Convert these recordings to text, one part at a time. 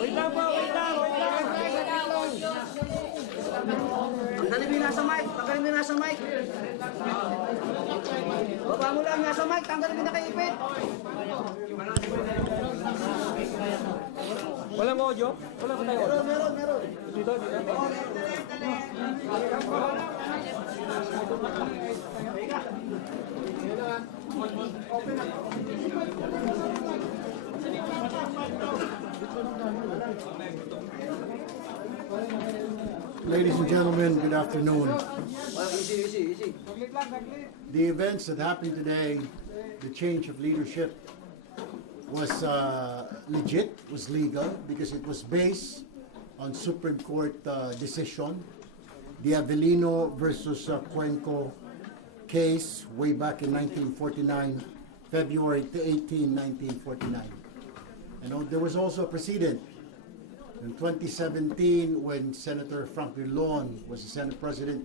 Wait lang po, wait lang. Tanggalin mo yung nasa mic, tanggalin mo yung nasa mic. Baba mo lang nasa mic, tanggalin mo na kay Ipit. Walang audio? Wala ba tayo audio? Meron. Dito. Ladies and gentlemen, good afternoon. Easy. The events that happened today, the change of leadership, was legit, was legal, because it was based on Supreme Court decision. The Avellino versus Cuenco case way back in 1949, February 18, 1949. And there was also a precedent. In 2017, when Senator Frank Drilon was the Senate President,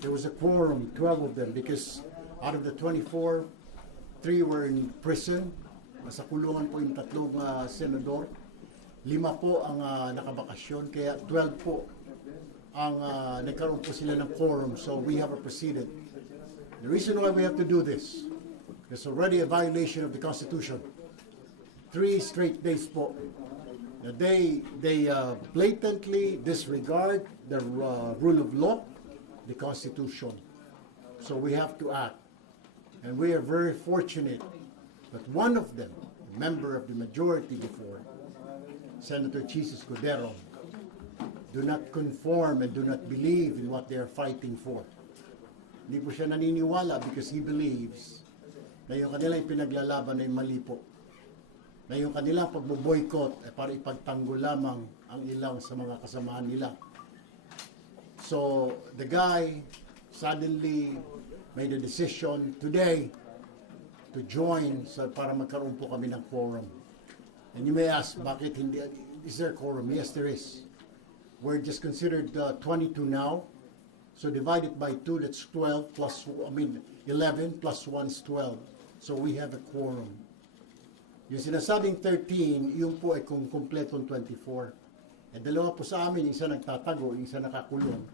there was a quorum, 12 of them, because out of the 24, 3 were in prison. Nasa kulungan po yung tatlong senador. 5 po ang nakabakasyon, kaya 12 po ang nagkaroon po sila ng quorum. So we have a precedent. The reason why we have to do this, there's already a violation of the Constitution. 3 straight days po. They blatantly disregard the rule of law, the Constitution. So we have to act. And we are very fortunate that one of them, a member of the majority before, Senator Chis Escudero, do not conform and do not believe in what they are fighting for. Hindi po siya naniniwala because he believes na yung kanilang pinaglalaban ay mali po. Na yung kanilang pagbo-boycott ay para ipagtanggol lamang ang ilang sa mga kasamahan nila. So, the guy suddenly made a decision today to join para magkaroon po kami ng quorum. And you may ask, bakit hindi? Is there a quorum? Yes, there is. We're just considered 22 now. So, divided by 2, that's 12 plus, 11 plus 1 is 12. So, we have a quorum. Yung sinasabing 13, yung po ay kung kumpletong 24. Dalawa po sa amin, yung isa nagtatago, yung isa nakakulong.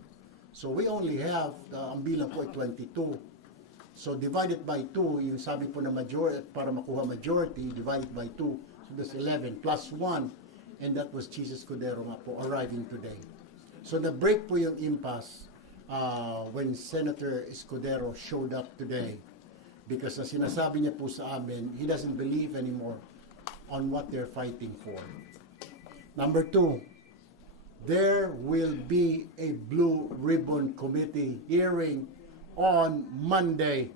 So we only have, ang bilang po ay 22. So divided by 2, yung sabi po na majority, para makuha majority, divided by 2, so that's 11, plus 1, and that was Chis Escudero nga po, arriving today. So na-break po yung impasse when Senator Escudero showed up today. Because ang sinasabi niya po sa amin, he doesn't believe anymore on what they're fighting for. Number 2, there will be a Blue Ribbon Committee hearing on Monday.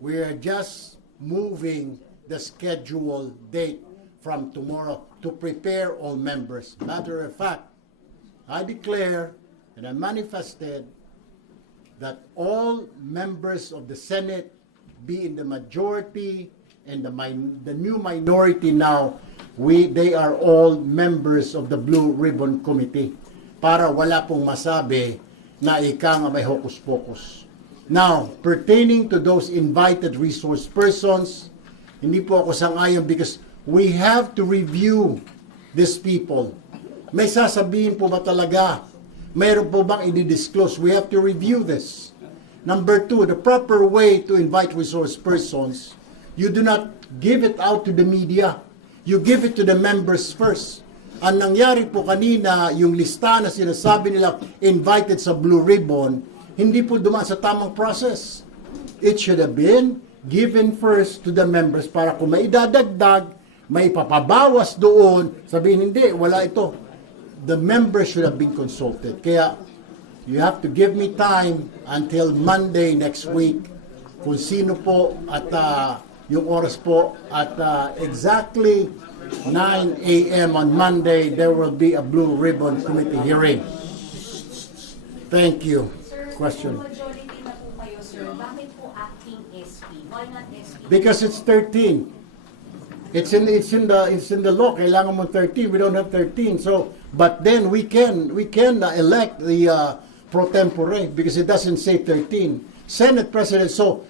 We are just moving the scheduled date from tomorrow to prepare all members. Matter of fact, I declare and I manifested that all members of the Senate, be in the majority and the new minority now, they are all members of the Blue Ribbon Committee para wala pong masabi na ika nga may hocus-pocus. Now, pertaining to those invited resource persons, hindi po ako sang-ayon because we have to review these people. May sasabihin po ba talaga? Mayroon po bang i-disclose? We have to review this. Number 2, the proper way to invite resource persons, you do not give it out to the media. You give it to the members first. Ang nangyari po kanina, yung lista na sinasabi nila invited sa Blue Ribbon, hindi po dumaan sa tamang process. It should have been given first to the members para kung may idadagdag, may papabawas doon, sabihin hindi, wala ito. The members should have been consulted. Kaya, you have to give me time until Monday next week kung sino po at yung oras po at exactly 9 a.m. on Monday, there will be a Blue Ribbon Committee hearing. Thank you. Question. Majority na po kayo, sir. Bakit po acting SP? Why not SP? Because it's 13. It's in the law. Kailangan mo 13. We don't have 13. So, but then we can elect the pro tempore because it doesn't say 13. Senate President. So,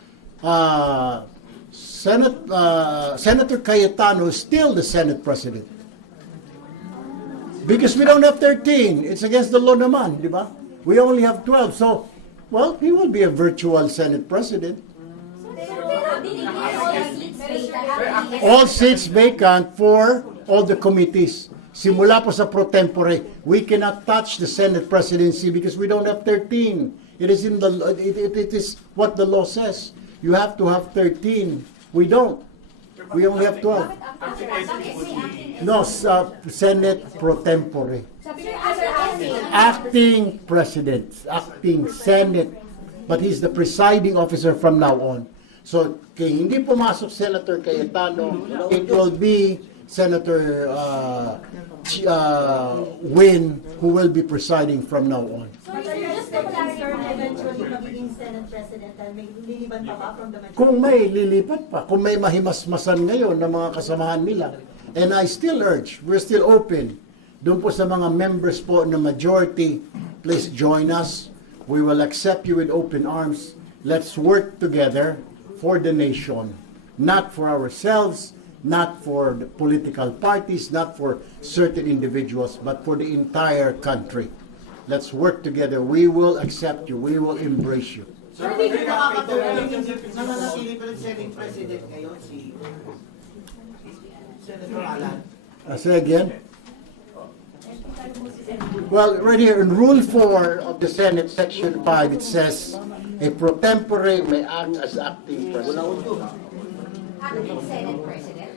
Senator Cayetano is still the Senate President. Because we don't have 13. It's against the law naman, di ba? We only have 12. So, well, he will be a virtual Senate President. All seats vacant for all the committees. Simula po sa pro tempore, we cannot touch the Senate presidency because we don't have 13. It is in the it is what the law says. You have to have 13. We don't. We only have 12. No, Senate pro tempore. Acting president, acting Senate. But he's the presiding officer from now on. So, kay hindi pumasok Senator Cayetano, it will be Senator Win who will be presiding from now on. So, just to clarify, eventually magiging Senate President, may liliban pa ba from the majority? Kung may lilipat pa, kung may mahimasmasan ngayon ng mga kasamahan nila. And I still urge, we're still open. Doon po sa mga members po ng majority, please join us. We will accept you with open arms. Let's work together for the nation, not for ourselves, not for the political parties, not for certain individuals, but for the entire country. Let's work together. We will accept you. We will embrace you. Sir, hindi ko nakakatulong nananatili pa rin Senate President ngayon si Senator Alan. Say again. Well, right here in Rule 4 of the Senate, Section 5, it says, a pro tempore may act as acting president. Acting Senate President.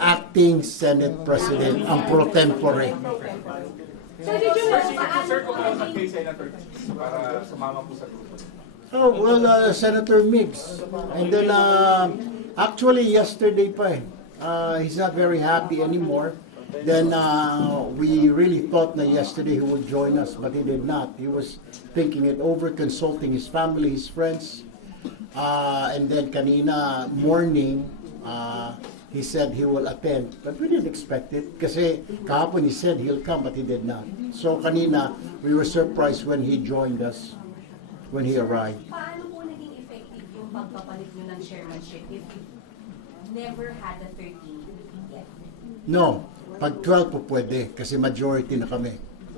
Acting Senate President, ang pro tempore. So did you know Sir, kung ano kay Senator para sumama po sa grupo? Oh, well, Senator Mix. And then, actually, yesterday pa he's not very happy anymore. Then we really thought that yesterday he would join us, but he did not. He was thinking it over, consulting his family, his friends. And then kanina morning, he said he will attend. But we didn't expect it. Kasi kahapon he said he'll come, but he did not. So kanina, we were surprised when he joined us, when he arrived. paano po naging effective yung pagpapalit nyo ng chairmanship if you never had the 13 yet? No, pag 12 po pwede, kasi majority na kami.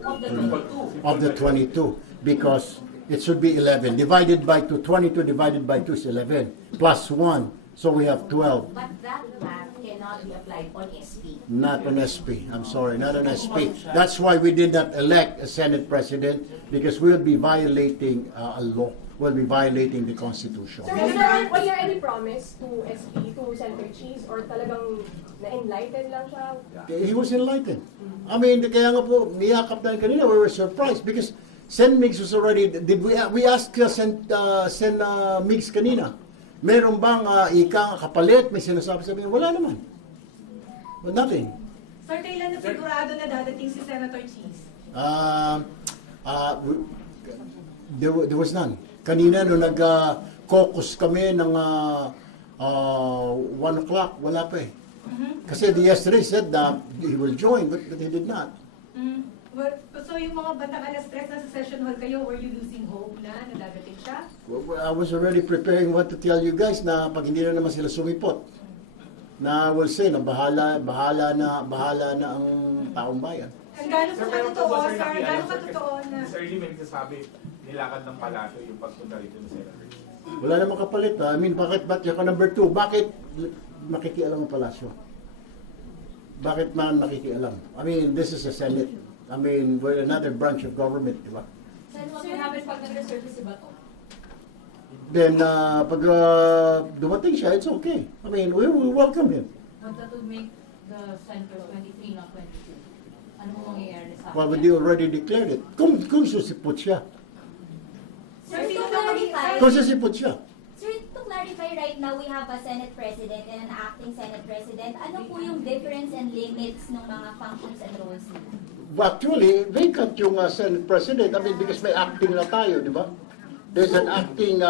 Of the 22. Of the 22, because it should be 11. Divided by 2, 22 divided by 2 is 11. Plus 1, so we have 12. But that math cannot be applied on SP. Not on SP. I'm sorry, not on SP. That's why we did not elect a Senate President, because we'll be violating a law. We'll be violating the Constitution. Sir, was there any promise to SP, to Senator Cheese, or talagang na-enlighten lang siya? He was enlightened. I mean, kaya nga po, niyakap na kanina, we were surprised, because Sen Mix was already, we asked Sen Mix kanina, meron bang ika kapalit, may sinasabi sabi, wala naman. But nothing. Sir, kailan na sigurado na dadating si Senator Cheese? There was none. Kanina, nung nag-caucus kami ng 1 o'clock, wala pa eh. Kasi yesterday said that he will join, but he did not. Well, so yung mga batang alas 3 na sa session hall kayo, were you losing hope na dadating siya? Well, I was already preparing what to tell you guys na pag hindi na naman sila sumipot, na will say na bahala na ang taong bayan. Ang gano'n Sir, ka pero totoo, po, sir? Gano'n ka totoo na? Sir, Lee, may nagsasabi, nilakad ng palato yung pagpunta rito ni Senator. Wala namang kapalit. I mean, bakit yung number 2? Bakit nakikialam ang palasyo? Bakit man nakikialam? I mean, this is a Senate. I mean, we're another branch of government, di ba? Sir, what will happen pag nag-resurface si Bato? Then, pag dumating siya, it's okay. I mean, we will welcome him. But that would make the Senators 23, not 22. Ano mo mangyayari sa Well, we already declared it. Kung susipot siya. Sir, to clarify, Kung susipot siya. Sir, to clarify, right now we have a Senate President and an acting Senate President. Ano po yung difference and limits ng mga functions and roles nila? Actually, vacant yung Senate President. I mean, because may acting na tayo, di ba? There's an acting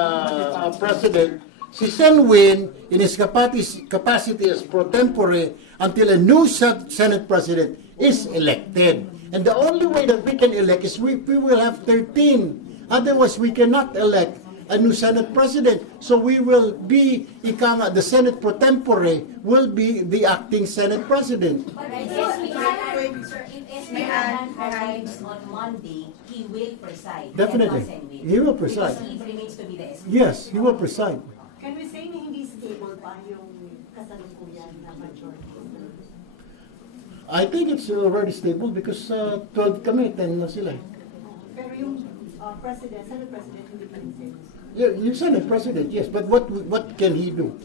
president. si Sen Win in his capacity as pro tempore until a new Senate President is elected. And the only way that we can elect is we will have 13. Otherwise, we cannot elect a new Senate President. So we will be, the Senate pro tempore will be the acting Senate President. But if SB Alan, sir, if SB Alan arrives on Monday, he will preside. Definitely. At House and Will. He will preside. Because he remains to be the SB. Yes, he will preside. Can we say na hindi stable pa yung kasalukuyan na majority? I think it's already stable because 12 kami, 10 na sila. Pero yung president, Senate President, hindi pa rin stable. Yeah, you Senate President, yes, but what can he do?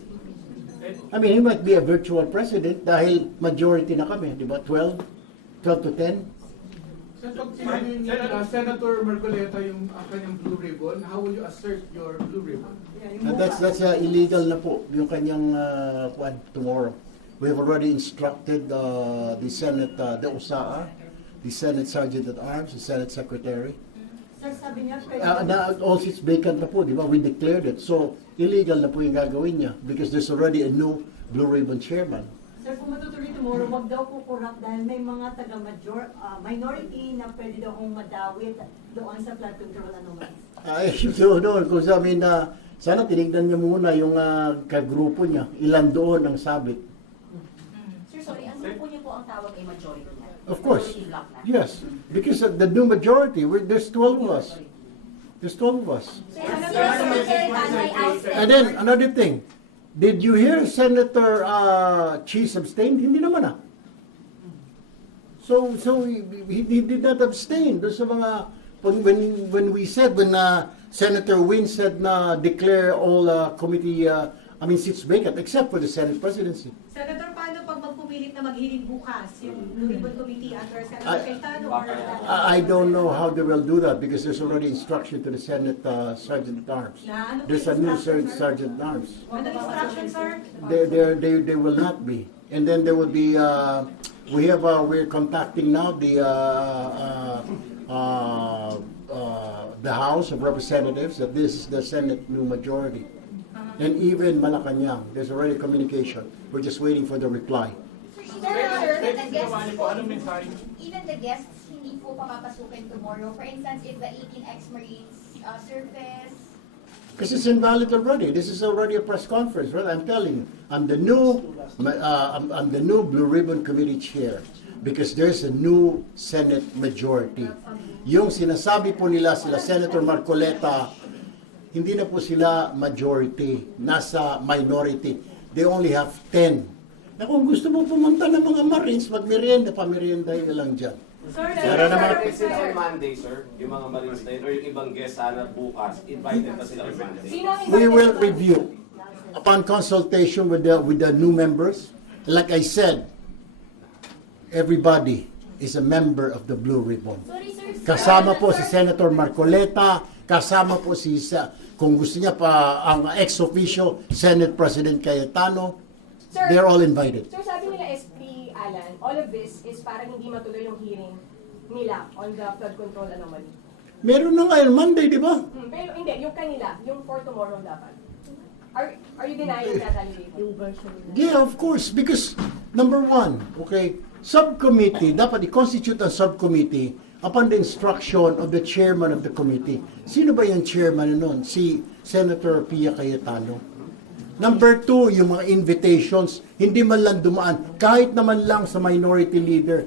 I mean, he might be a virtual president dahil majority na kami, di ba? 12 to 10. Senator Marcoleta yung kanyang blue ribbon, how will you assert your blue ribbon? That's illegal na po, yung kanyang tomorrow. We have already instructed the Senate, the USAA, the Senate Sergeant at Arms, the Senate Secretary. Sir, sabi niya, Na all seats vacant na po, di ba? We declared it. So, illegal na po yung gagawin niya because there's already a new Blue Ribbon Chairman. Sir, kung matutuloy tomorrow, wag daw po corrupt dahil may mga minority na pwede daw kong madawit doon sa flood control anomalies. Ay, doon, kung sabi na, sana tinignan niya muna yung kagrupo niya. Ilan doon ang sabit. Sir, sorry, ang grupo niyo po ang tawag ay majority na. Of course. Majority block na. Yes, because of the new majority, there's 12 of us. There's 12 of us. And then, another thing, did you hear Senator Cheese abstain? Hindi naman So he did not abstain. Doon sa mga, when we said, when Senator Win said na declare all committee, seats vacant, except for the Senate presidency. Senator, paano pag magpumilit na maghiling bukas yung Blue Ribbon Committee under Senator Cayetano or I don't know how they will do that because there's already instruction to the Senate Sergeant at Arms. Na, ano There's a po yung new instruction, sir? Sergeant at Arms. Ano instruction, sir? They will not be. And then there will be, we're contacting now the House of Representatives that this is the Senate new majority. And even Malacanang, there's already communication. We're just waiting for the reply. Even the guests po, Anong mensahe? even the guests hindi po papapasukin tomorrow. For instance, if the 18 ex-Marines surface, Because it's invalid already. This is already a press conference, right? I'm telling you, I'm the new Blue Ribbon Committee chair because there's a new Senate majority. Yung sinasabi po nila sila Senator Marcoleta, hindi na po sila majority, nasa minority. They only have 10. Na kung gusto mo pumunta ng mga Marines, magmerienda, pamerienda yun lang dyan. Sir, Para naman- Is it on Monday, sir? Yung mga Marines na yun, or yung ibang guest sana bukas, invited na sila on Monday? Sino ang We invited will sa- review upon consultation with the new members. Like I said, everybody is a member of the Blue Ribbon. sorry sir, Kasama po si Senator Marcoleta, kasama po kung gusto niya pa, ang ex-officio, Senate President Cayetano. Sir, They're all invited. Sir, sabi nila SP Alan, all of this is para hindi matuloy yung hearing nila on the flood control anomaly. Meron na ngayon Monday, di ba? Pero hindi, yung kanila, yung for tomorrow dapat. Are you denying that, Ali? Yeah, of course. Because, number one, okay, subcommittee, dapat i-constitute ang subcommittee upon the instruction of the chairman of the committee. Sino ba yung chairman nun? Si Senator Pia Cayetano. Number two, yung mga invitations, hindi man lang dumaan, kahit naman lang sa minority leader.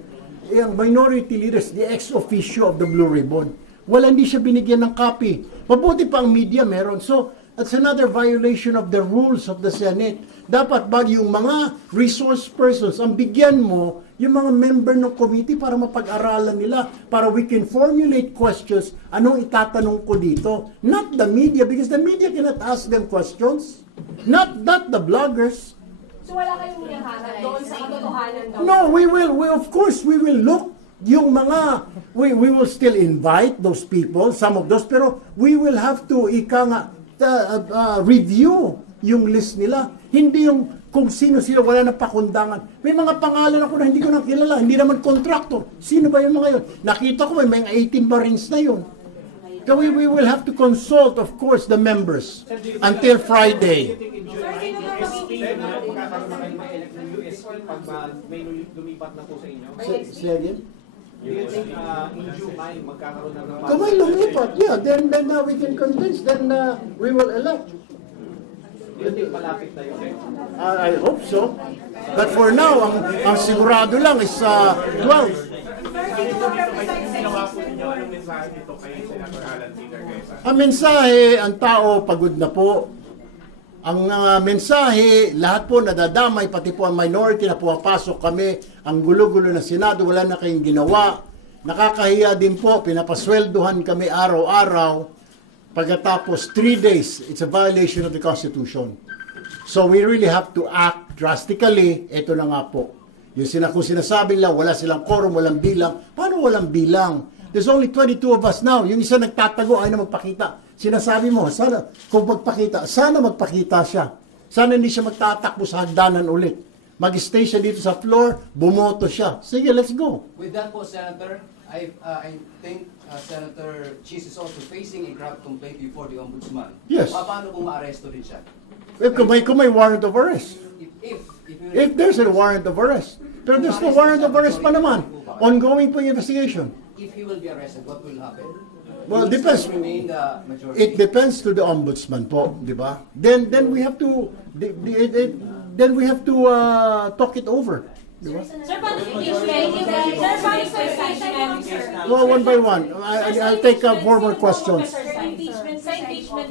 Yung minority leaders, the ex-officio of the Blue Ribbon. Wala, hindi siya binigyan ng copy. Mabuti pa ang media meron. So, that's another violation of the rules of the Senate. Dapat yung mga resource persons, ang bigyan mo yung mga member ng committee para mapag-aralan nila, para we can formulate questions, anong itatanong ko dito. Not the media, because the media cannot ask them questions. Not the bloggers. So wala kayong hinahanap doon sa katotohanan daw? No, we of course, we will look yung mga, we will still invite those people, some of those, pero we will have to review yung list nila. Hindi yung kung sino sila, wala na pakundangan. May mga pangalan ako na hindi ko na kilala, hindi naman contractor. Sino ba yung mga yun? Nakita ko may mga 18 Marines na yun. So we will have to consult, of course, the members until Friday. tingin mo magkakaroon na kayo ma-elect ng USP pag may lumipat na po sa inyo? Say again? Do you think in July magkakaroon na ng Kung may lumipat, yeah, then we can convince, then we will elect. Do you think malapit na yun? I hope so. But for now, ang sigurado lang is 12. Ang mensahe, ang tao pagod na po. Ang mensahe, lahat po nadadamay, pati po ang minority na pumapasok kami, ang gulo-gulo na Senado, wala na kayong ginawa. Nakakahiya din po, pinapasweldohan kami araw-araw. Pagkatapos 3 days, it's a violation of the Constitution. So we really have to act drastically. Ito na nga po. Kung sinasabi lang, wala silang quorum, walang bilang. Paano walang bilang? There's only 22 of us now. Yung isa nagtatago, ay na magpakita. Sinasabi mo, sana, kung magpakita, sana magpakita siya. Sana hindi siya magtatakbo sa hagdanan ulit. Mag-stay siya dito sa floor, bumoto siya. Sige, let's go. With that po, Senator, I think Senator Cheese is also facing a grave complaint before the Ombudsman. Yes. Paano kung ma-aresto din siya? Kung may warrant of arrest. If If there's a warrant of arrest. Pero there's no warrant of arrest pa naman. Ongoing po yung investigation. if he will be arrested, what will happen? Well, Will he depends. still remain the majority? It depends to the ombudsman po, di ba? Then we have to talk it over. Di ba? Sir, paano impeachment? Well, one by one. I'll take 4 more questions. Sa impeachment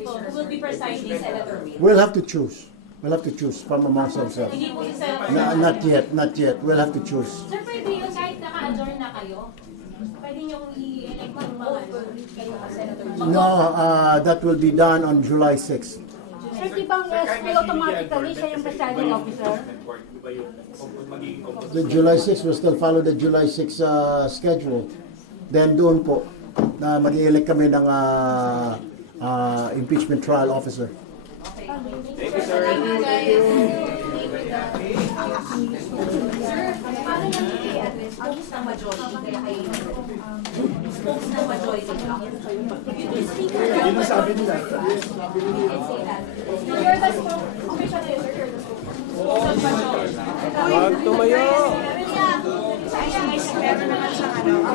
po, who will be presiding, Senator Will? We'll have to choose. We'll have to choose from amongst ourselves. Hindi po si Senator. Not yet. We'll have to choose. Sir, pwede yung kahit naka-adjourn na kayo, pwede niyong i-elect ng mga kayo ang Senator. No, that will be done on July 6th. Sir, di bang still automatically siya yung presiding officer? The July 6th will still follow the July 6 schedule. Then doon po, na mag-elect kami ng impeachment trial officer. Thank you, sir. Paano nang i-address spokes ng majority kaya kayo spokes ng majority block? You speak for the Yun ang sabi nila. You're the official leader, you're the spokesman. Wag tumayo! Meron naman siyang ano,